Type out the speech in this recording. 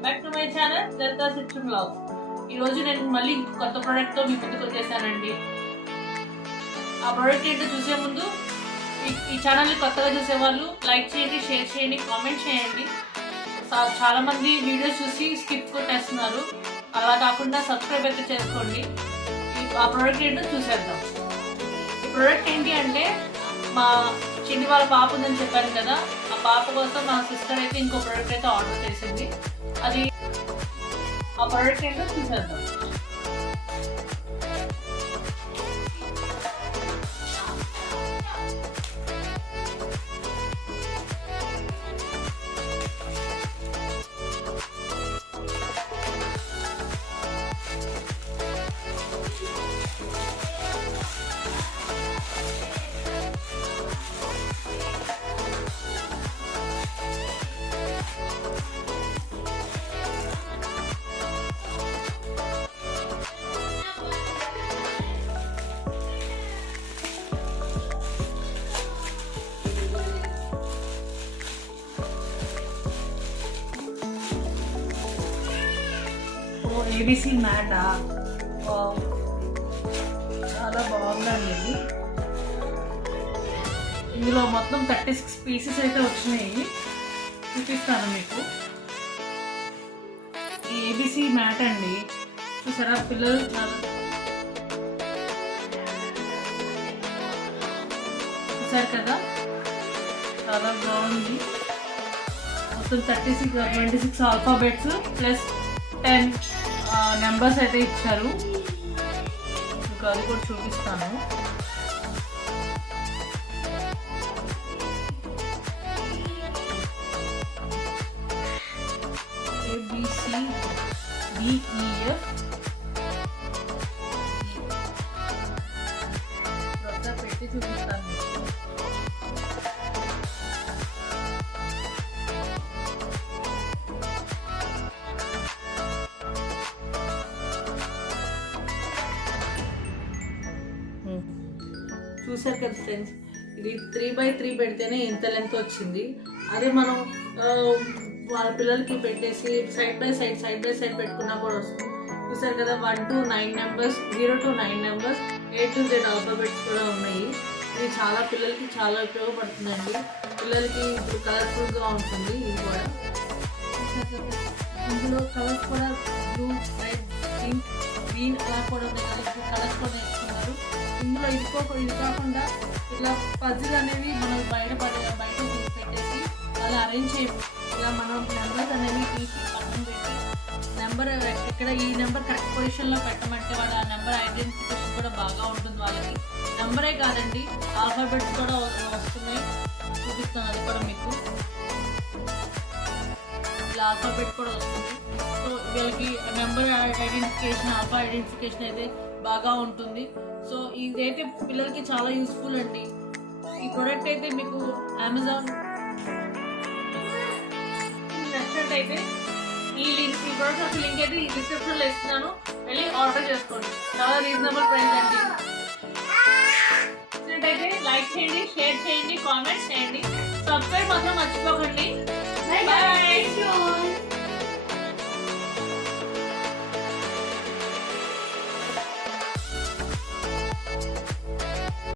Back to my channel Lalitha system blog ఈరోజు నేను మళ్ళీ కొత్త ప్రోడక్ట్తో మీ ముందుకు వచ్చేసానండి. ఆ ప్రోడక్ట్ ఏంటో చూసే ముందు ఈ- ఈ ఛానల్ని కొత్తగా చూసే వాళ్ళు లైక్ చేయండి షేర్ చేయండి కామెంట్ చేయండి. చాలామంది వీడియోస్ చూసి స్కిప్ కొట్టేస్తున్నారు. అలా కాకుండా సబ్స్క్రైబ్ అయితే చేసుకోండి. ఆ ప్రోడక్ట్ ఏంటో చూసేద్దాం. ఈ ప్రోడక్ట్ ఏంటి అంటే మా చిన్ని వాళ్ళ పాప ఉందని చెప్పాను కదా. ఆ పాప కోసం మా సిస్టర్ అయితే ఇంకో ప్రోడక్ట్ అయితే ఆర్డర్ ఆ ప్రోడక్ట్ ఏంటో చూసేద్దాం ఏబిసి మ్యాటా? చాలా బాగుందండి ఇది. ఇందులో మొత్తం థర్టీ సిక్స్ పీసెస్ అయితే వచ్చినాయి. చూపిస్తాను మీకు. ఈ ఏబిసి మ్యాట్ అండి. చూసారా? పిల్లలు చాలా చూసారు కదా? చాలా బాగుంది. మొత్తం thirty six twenty six alphabets plus ten numbers అయితే ఇచ్చారు. మీకు అది కూడా చూపిస్తాను. ఏబిసి డిఈఎఫ్ చూసారు కదా ఫ్రెండ్స్ ఇది త్రీ బై త్రీ పెడితేనే ఇంత లెంత్ వచ్చింది? అదే మనం వాళ్ళ పిల్లలకి పెట్టేసి side by side side by side పెట్టుకున్నా కూడా వస్తుంది. చూసారు కదా one to nine numbers zero to nine numbers A to Z alphabets కూడా ఉన్నాయి. ఇది చాలా పిల్లలకి చాలా ఉపయోగపడుతుందండి. పిల్లలకి ఇప్పుడు కలర్ఫుల్గా ఉంటుంది ఇది కూడా. ఇందులో కలర్స్ కూడా బ్లూ రెడ్ పింక్ గ్రీన్ అలా కూడా ఉన్నాయి. కలర్స్ కూడా ఇందులో ఇరుకోక ఇది కాకుండా ఇట్లా పజిల్ అనేవి మనం బయట పడే బయట తీసి పెట్టేసి అలా అరేంజ్ చేయము. ఇలా మనం నెంబర్స్ అనేవి తీసి పక్కన పెట్టి నెంబర్ ఇక్కడ ఈ నెంబర్ కరెక్ట్ పొజిషన్లో పెట్టమంటే వాళ్ళ ఆ నెంబర్ ఐడెంటిఫికేషన్ కూడా బాగా ఉంటుంది వాళ్ళకి. నెంబరే కాదండి ఆల్ఫాబెట్స్ కూడా వస్తున్నాయి. చూపిస్తాను అది కూడా మీకు. ఇలా ఆల్ఫాబెట్ కూడా వస్తుంది. సో వీళ్ళకి నెంబర్ ఐడెంటిఫికేషన్ ఆల్ఫా ఐడెంటిఫికేషన్ అయితే బాగా ఉంటుంది. సో ఇదైతే పిల్లలకి చాలా యూస్ఫుల్ అండి. ఈ ప్రోడక్ట్ అయితే మీకు అమెజాన్ నచ్చినట్టయితే ఈ లింక్ ఈ ప్రోడక్ట్ లింక్ అయితే ఈ డిస్క్రిప్షన్లో ఇస్తున్నాను. వెళ్ళి ఆర్డర్ చేసుకోండి. చాలా రీజనబుల్ ప్రైస్ అండి. నచ్చినట్టయితే లైక్ చేయండి షేర్ చేయండి కామెంట్ చేయండి. సబ్స్క్రైబ్ మాత్రం మర్చిపోకండి. Stay tuned.